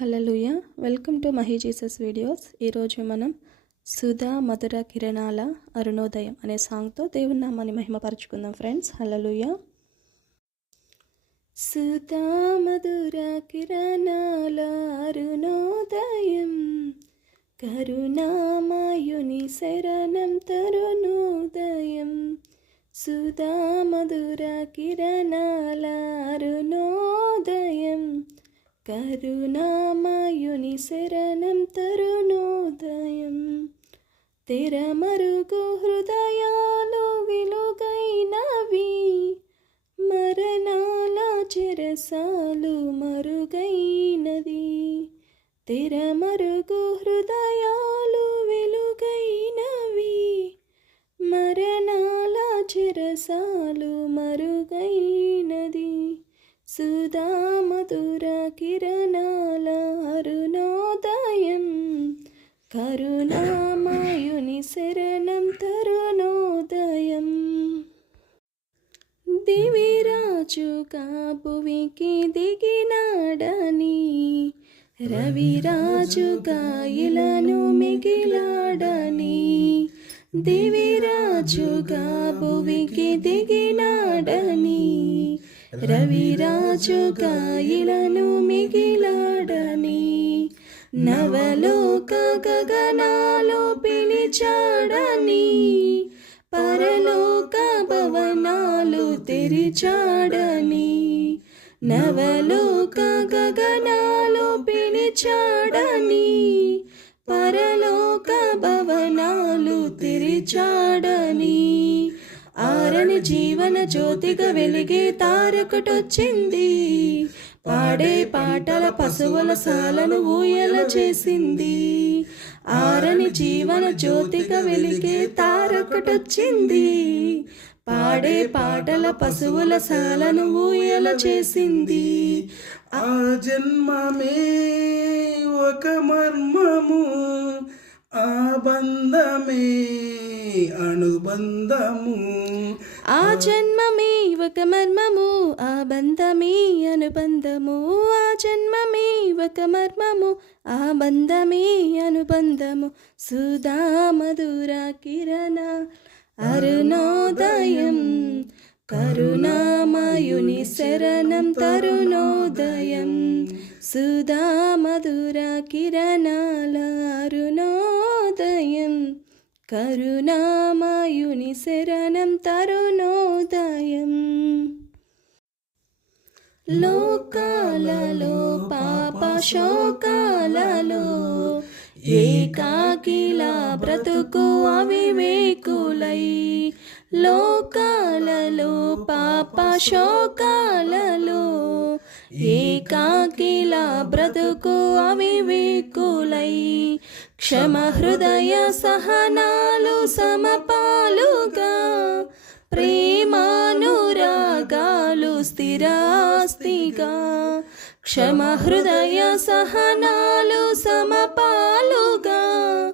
Hallelujah welcome to Mahi Jesus videos. ఈరోజు మనం సుధా మధుర కిరణాల అరుణోదయం అనే సాంగ్తో దేవుని నామాన్ని మహిమపరచుకుందాం ఫ్రెండ్స్. హలలుయ సుధా మధుర కిరణాల అరుణోదయం కరుణామాయుని శరణం తరుణోదయం. సుధా మధుర కిరణాల అరుణోదయం కరుణామయుని శరణం తరుణోదయం. తెరమరుగు హృదయాలు విలుగైనవి. మరణాల చెరసాలు మరుగైనది. తెర మధుర కిరణాల అరుణోదయం. కరుణామయుని శరణం తరుణోదయం. దివిరాజుగా భువికి దిగినాడని రవిరాజుగా ఇలను మిగిలాడని. దివిరాజుగా భువికి దిగినాడని రవిరాజు కాయిలను మిగిలాడని నవలోక గగనాలో పిలిచాడని పరలోక భవనాలు తెరిచాడని నవలోక గగనాలు పిలిచాడని పరలోక భవనాలు తెరిచాడని ఆరని జీవన జ్యోతిగా వెలిగే తారకటొచ్చింది. పాడే పాటల పశువుల సాలను ఊయల చేసింది. ఆరని జీవన జ్యోతిగా వెలిగే తారకటొచ్చింది. పాడే పాటల పశువుల సాలను ఊయల చేసింది. ఆ జన్మమే ఒక మర్మము ఆ బంధమే అనుబంధము. ఆ జన్మమే ఒక మర్మము ఆ బంధమే అనుబంధము. ఆ జన్మమే ఒక మర్మము ఆ బంధమే అనుబంధము. సుధా మధుర కిరణ అరుణోదయం కరుణామయుని శరణం తరుణోదయం. సుధా మధుర కిరణాల అరుణో కరుణామయుని శరణం తరుణోదయం. లోకాలలో పాప శోకాలలో ఏకాకిలా బ్రతుకు అవివేకులై. లోకాలలో పాప శోకాలలో ఏకాకిలా బ్రతుకు అవివేకులై. క్షమ హృదయ సహనాలు సమపాలుగా ప్రేమానురాగాలు స్థిరాస్తిగా. క్షమ హృదయ సహనాలు సమపాలుగా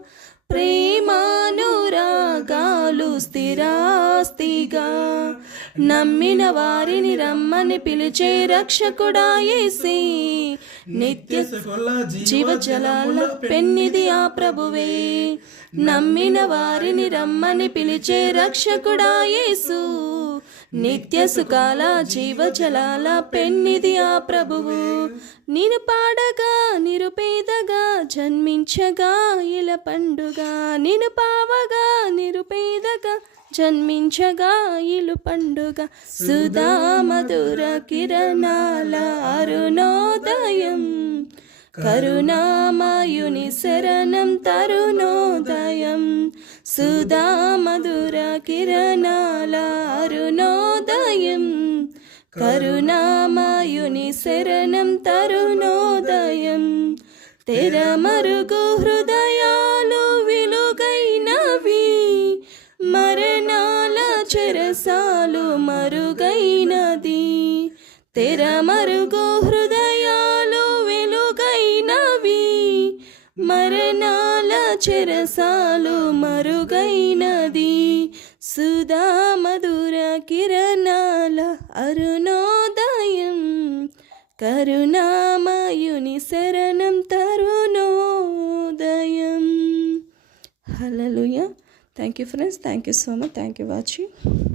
ప్రేమానురాగాలు స్థిరాస్తిగా. నమ్మిన వారిని రమ్మని పిలిచే రక్షకుడాయేసి నిత్య జీవజలాల పెన్నిది ఆ ప్రభువే. నమ్మిన వారిని రమ్మని పిలిచే రక్షకుడా యేసు. నిత్య సుఖాల జీవజలాల పెన్నిది ఆ ప్రభువు. నేను పాడగా నిరుపేదగా జన్మించగా ఇల పండుగ. నేను పావగా నిరుపేదగా జన్మించగా ఇలు పండుగ. సుధా మధుర కిరణాల అరుణోదయం. కరుణామయుని శరణం తరుణోదయం. సుధా మధుర కిరణాల అరుణోదయం. కరుణామయుని శరణం తరుణోదయం. తెరమరుగు హృదయాలు సాలు మరుగైనది. తెర మరుగు హృదయాలు వెలుగైనవి. మరణాల చెరసాలు మరుగైనది. సుధా మధుర కిరణాల అరుణోదయం. కరుణామయుని శరణం తరుణోదయం. Hallelujah thank you friends thank you so much thank you watching